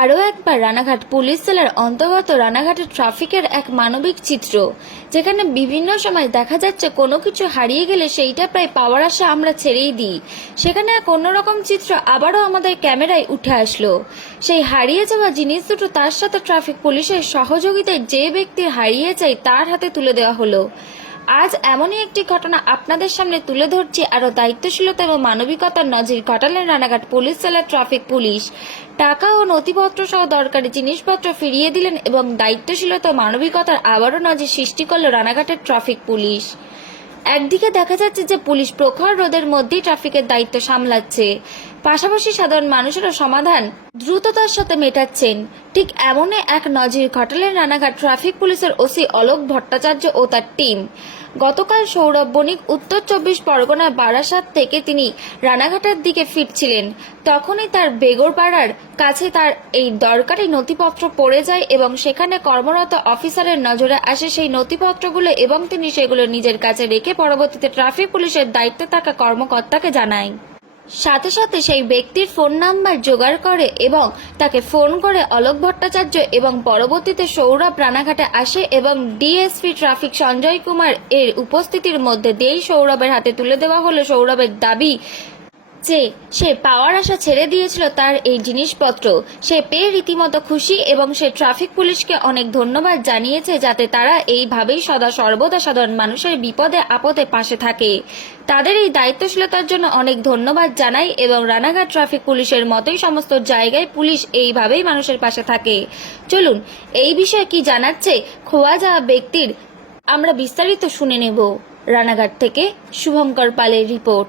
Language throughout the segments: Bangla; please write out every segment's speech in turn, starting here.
আরও একবার রানাঘাট পুলিশ জেলার অন্তর্গত রানাঘাটের ট্রাফিকের এক মানবিক চিত্র, যেখানে বিভিন্ন সময় দেখা যাচ্ছে কোনো কিছু হারিয়ে গেলে সেইটা প্রায় পাওয়ার আশা আমরা ছেড়েই দিই। সেখানে এক অন্যরকম চিত্র আবারও আমাদের ক্যামেরায় উঠে আসলো। সেই হারিয়ে যাওয়া জিনিস দুটো তার সাথে ট্রাফিক পুলিশের সহযোগিতায় যে ব্যক্তির হারিয়ে যায় তার হাতে তুলে দেওয়া হলো। আজ এমনই একটি ঘটনা আপনাদের সামনে তুলে ধরছি আরও দায়িত্বশীলতা এবং মানবিকতার নজির ঘটালেন রানাঘাট পুলিশ জেলার ট্রাফিক পুলিশ। টাকা ও নথিপত্র সহ দরকারি জিনিসপত্র ফিরিয়ে দিলেন এবং দায়িত্বশীলতা মানবিকতার আবারও নজির সৃষ্টি করল রানাঘাটের ট্রাফিক পুলিশ। একদিকে দেখা যাচ্ছে যে পুলিশ প্রখর রোদের মধ্যেই ট্রাফিকের দায়িত্ব সামলাচ্ছে। পাশাপাশি সাধারণ মানুষেরও সমাধান দ্রুততার সাথে মেটাচ্ছেন। ঠিক এমনই এক নজির ঘটালেন রানাঘাট ট্রাফিক পুলিশের ওসি অলোক ভট্টাচার্য ও তার টিম। গতকাল সৌরভ বণিক উত্তর চব্বিশ পরগনার বারাসাত থেকে তিনি রানাঘাটের দিকে ফিরছিলেন। তখনই তার বেগরপাড়ার কাছে তার এই দরকারি নথিপত্র পড়ে যায় এবং সেখানে কর্মরত অফিসারের নজরে আসে সেই নথিপত্রগুলো এবং তিনি সেগুলো নিজের কাছে রেখে পরবর্তীতে ট্রাফিক পুলিশের দায়িত্বে থাকা কর্মকর্তাকে জানায়। সাথে সাথে সেই ব্যক্তির ফোন নাম্বার জোগাড় করে এবং তাকে ফোন করে অলোক ভট্টাচার্য এবং পরবর্তীতে সৌরভ রানাঘাটে আসে এবং ডিএসপি ট্রাফিক সঞ্জয় কুমার এর উপস্থিতির মধ্যে দিয়েই সৌরভের হাতে তুলে দেওয়া হলো। সৌরভের দাবি যে সে পাওয়ার আশা ছেড়ে দিয়েছিল তার এই জিনিসপত্র। সে পেয়ে রীতিমতো খুশি এবং সে ট্রাফিক পুলিশকে অনেক ধন্যবাদ জানিয়েছে যাতে তারা এইভাবেই সদা সর্বদা সাধারণ মানুষের বিপদে আপদে পাশে থাকে। তাদের এই দায়িত্বশীলতার জন্য অনেক ধন্যবাদ জানাই এবং রানাঘাট ট্রাফিক পুলিশের মতোই সমস্ত জায়গায় পুলিশ এইভাবেই মানুষের পাশে থাকে। চলুন, এই বিষয়ে কি জানাচ্ছে খোয়া যাওয়া ব্যক্তির আমরা বিস্তারিত শুনে নেব। রানাঘাট থেকে শুভঙ্কর পালের রিপোর্ট।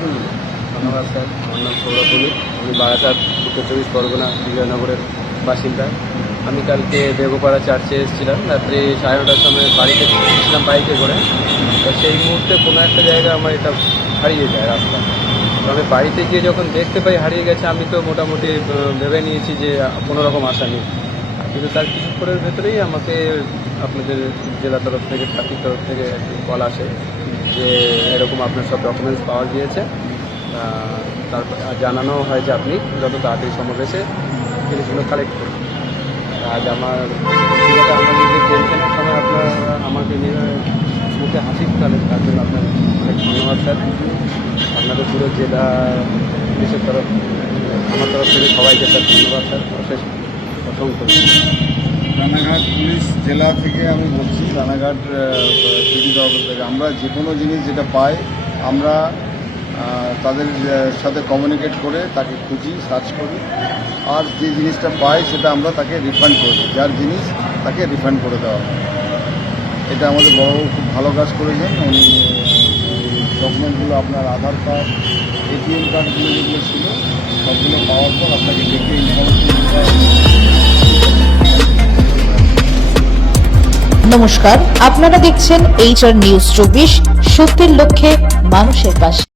ধন্যবাদ, স্যার। আমার নাম সৌরভ বণিক আমি বারাসাত, উত্তর চব্বিশ পরগনা বিজয়নগরের বাসিন্দা। আমি কালকে দেবপাড়া চার্চে এসেছিলাম। রাত্রি সাড়ে নটার সময় বাড়িতে ছিলাম বাইকে করে। তো সেই মুহূর্তে কোনো একটা জায়গায় আমার এটা হারিয়ে যায় রাস্তা। আমি বাড়িতে গিয়ে যখন দেখতে পাই হারিয়ে গেছে, আমি তো মোটামুটি ভেবে নিয়েছি যে কোনো রকম আশা নেই। কিন্তু তার কিছুক্ষণের ভেতরেই আমাকে আপনাদের জেলা তরফ থেকে, ট্রাফিক তরফ থেকে কল আসে। যে এরকম আপনার সব ডকুমেন্টস পাওয়া গিয়েছে। তারপর জানানো হয় যে আপনি যত তাড়াতাড়ি সম্ভব এসে জিনিসগুলো কালেক্ট করুন। আজ আমার আমার সময় আপনার আমাকে নিয়ে মুখে হাসি ফেলেন তার জন্য আপনার অনেক ধন্যবাদ, স্যার। আপনাদের পুরো জেলা পুলিশের তরফ, আমার তরফ থেকে সবাইকে স্যার ধন্যবাদ, স্যার। অশেষ অসংখ্য রানাঘাট পুলিশ জেলা থেকে আমি বলছি, রানাঘাট সিটি তরফ থেকে। আমরা যে কোনো জিনিস যেটা পাই, আমরা তাদের সাথে কমিউনিকেট করে তাকে খুঁজি সার্চ করি। আর যে জিনিসটা পাই সেটা আমরা তাকে রিফান্ড করে যার জিনিস তাকে রিফান্ড করে দেওয়া এটা আমাদের বড় খুব ভালো কাজ করেছেন। উনি ডকুমেন্টগুলো আপনার আধার কার্ড এটিএম কার্ডগুলো যেগুলো ছিল, সবগুলো পাওয়ার পর আপনাকে দেখে ইনফরমেশন নমস্কার। আপনারা দেখছেন এইচআর নিউজ চব্বিশ সত্যের লক্ষ্যে মানুষের পাশে।